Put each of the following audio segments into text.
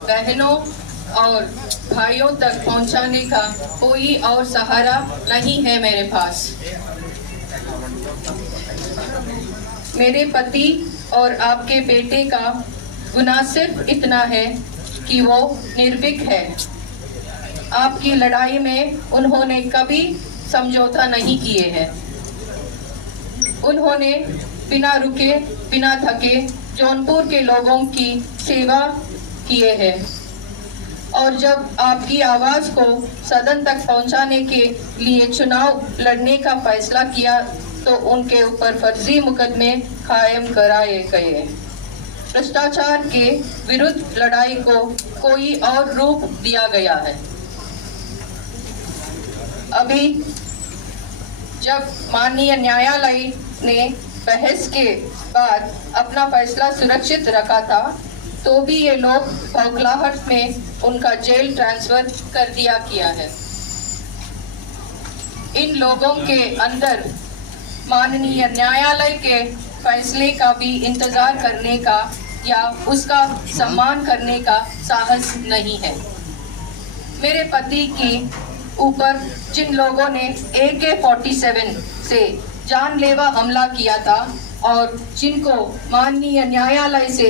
बहनों और भाइयों तक पहुंचाने का कोई और सहारा नहीं है मेरे पास। मेरे पति और आपके बेटे का गुनाह सिर्फ इतना है कि वो निर्भीक है। आपकी लड़ाई में उन्होंने कभी समझौता नहीं किए हैं। उन्होंने बिना रुके बिना थके जौनपुर के लोगों की सेवा किए हैं और जब आपकी आवाज को सदन तक पहुंचाने के लिए चुनाव लड़ने का फैसला किया तो उनके ऊपर फर्जी मुकदमे कायम कराए गए। भ्रष्टाचार के विरुद्ध लड़ाई को कोई और रूप दिया गया है। अभी जब माननीय न्यायालय ने बहस के बाद अपना फैसला सुरक्षित रखा था तो भी ये लोग बौखलाहट में उनका जेल ट्रांसफर कर दिया किया है। इन लोगों के अंदर माननीय न्यायालय के फैसले का भी इंतजार करने का या उसका सम्मान करने का साहस नहीं है। मेरे पति की ऊपर जिन लोगों ने AK-47 से जानलेवा हमला किया था और जिनको माननीय न्यायालय से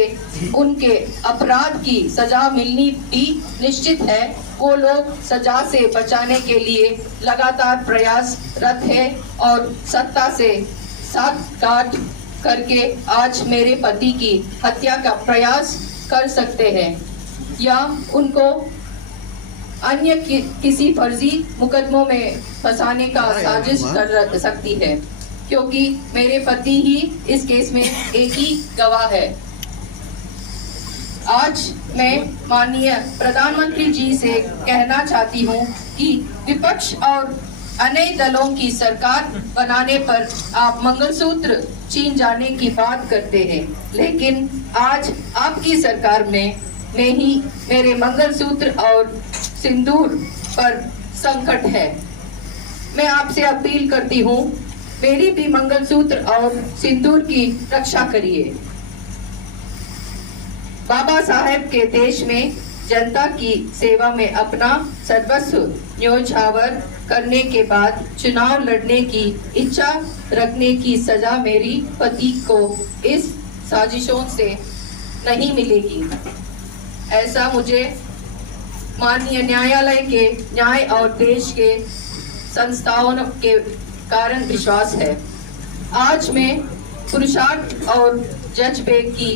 उनके अपराध की सजा मिलनी भी निश्चित है, वो लोग सजा से बचाने के लिए लगातार प्रयासरत है और सत्ता से साठगांठ करके आज मेरे पति की हत्या का प्रयास कर सकते हैं या उनको अन्य किसी फर्जी मुकदमों में फंसाने का साजिश कर सकती है, क्योंकि मेरे पति ही इस केस में एक ही गवाह है। आज मैं माननीय प्रधानमंत्री जी से कहना चाहती हूँ कि विपक्ष और अन्य दलों की सरकार बनाने पर आप मंगलसूत्र छीन जाने की बात करते हैं, लेकिन आज आपकी सरकार में ही मेरे मंगलसूत्र और सिंदूर पर संकट है। मैं आपसे अपील करती हूँ, मेरी भी मंगलसूत्र और सिंदूर की रक्षा करिए। बाबा साहेब के देश में जनता की सेवा में अपना सर्वस्व न्योछावर करने के बाद चुनाव लड़ने की इच्छा रखने की सजा मेरी पति को इस साजिशों से नहीं मिलेगी। ऐसा मुझे माननीय न्यायालय के न्याय और देश के संस्थाओं के कारण विश्वास है। आज मैं पुरुषार्थ और जज्बे की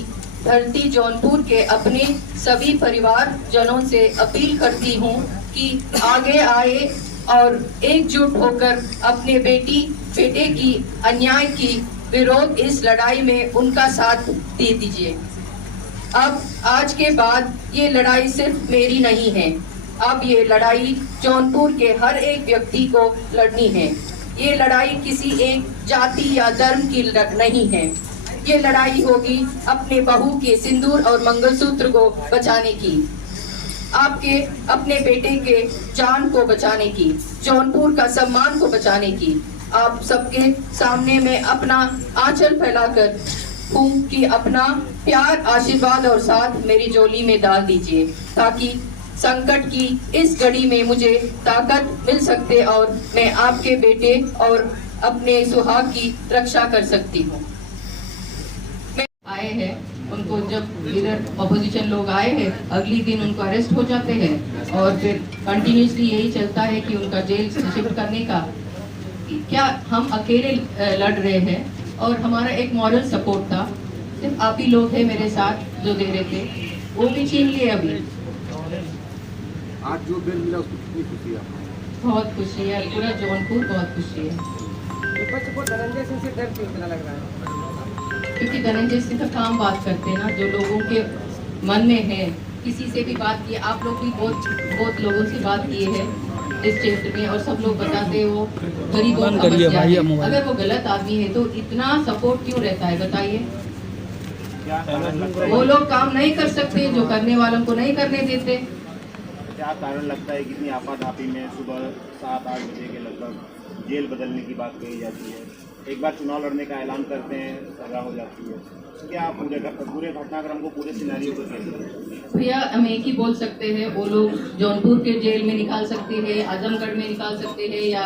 धरती जौनपुर के अपने सभी परिवारजनों से अपील करती हूँ कि आगे आए और एकजुट होकर अपने बेटे की अन्याय की विरोध इस लड़ाई में उनका साथ दे दीजिए। अब आज के बाद ये लड़ाई सिर्फ मेरी नहीं है, अब ये लड़ाई जौनपुर के हर एक व्यक्ति को लड़नी है। ये लड़ाई किसी एक जाति या धर्म की नहीं है, ये लड़ाई होगी अपने बहू के सिंदूर और मंगलसूत्र को बचाने की, आपके अपने बेटे के जान को बचाने की, जौनपुर का सम्मान को बचाने की। आप सबके सामने में अपना आंचल फैलाकर हूँ कि अपना प्यार, आशीर्वाद और साथ मेरी झोली में डाल दीजिए ताकि संकट की इस घड़ी में मुझे ताकत मिल सकते और मैं आपके बेटे और अपने सुहाग की रक्षा कर सकती हूँ। आए हैं उनको, जब इधर अपोजिशन लोग आए हैं अगली दिन उनको अरेस्ट हो जाते हैं और फिर कंटिन्यूसली यही चलता है कि उनका जेल शिफ्ट करने का। क्या हम अकेले लड़ रहे हैं और हमारा एक मॉरल सपोर्ट था, सिर्फ आप ही लोग हैं मेरे साथ जो दे रहे थे, वो भी छीन लिए अभी। आज जो बेल मिला उसको कितनी खुशी है आपको? बहुत खुशी है, पूरा जौनपुर बहुत खुशी है। विपक्ष को धनंजय सिंह से डर क्यों इतना लग रहा है? क्योंकि धनंजय सिंह का काम बात करते हैं ना, जो लोगों के मन में है। किसी से भी बात की, आप लोग भी बहुत लोगों से बात किए हैं इस क्षेत्र में और सब लोग बताते हैं वो गरीबों का मसला है। अगर वो गलत आदमी है तो इतना सपोर्ट क्यों रहता है बताइए? वो लोग काम नहीं कर सकते जो करने वालों को नहीं करने देते। क्या कारण लगता है कि इतनी आपाधापी में सुबह 7-8 बजे के लगभग जेल बदलने की बात कही जाती है, एक बार चुनाव लड़ने का ऐलान करते हैं, सजा हो जाती है? क्या पूरे घटनाक्रम को, पूरे सिनेरियो को कैसे? भैया हम एक ही बोल सकते हैं, वो लोग जौनपुर के जेल में निकाल सकते हैं, आजमगढ़ में निकाल सकते हैं या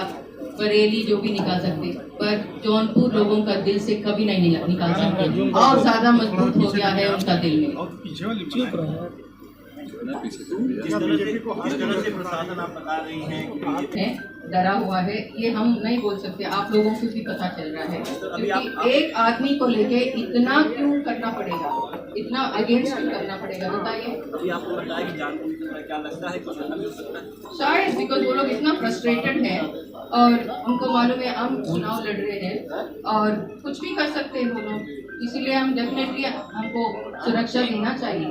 बरेली जो भी निकाल सकते हैं, पर जौनपुर लोगों का दिल से कभी नहीं निकाल सकते। और ज्यादा मजबूत हो गया है उनका दिल में। जिस तरह से प्रशासन आप बता रही हैं डरा हुआ है, ये हम नहीं बोल सकते, आप लोगों को भी पता चल रहा है, क्योंकि एक आदमी को लेके इतना क्यों करना पड़ेगा, इतना अगेंस्ट क्यों करना पड़ेगा, बताइए। अभी आपको बताया कि जानबूझकर क्या लगता है कुछ ऐसा भी हो सकता है? शायद बिकॉज वो लोग इतना फ्रस्ट्रेटेड है और उनको मालूम है हम चुनाव लड़ रहे हैं और कुछ भी कर सकते हैं वो लोग, इसीलिए हम डेफिनेटली हमको सुरक्षा देना चाहिए।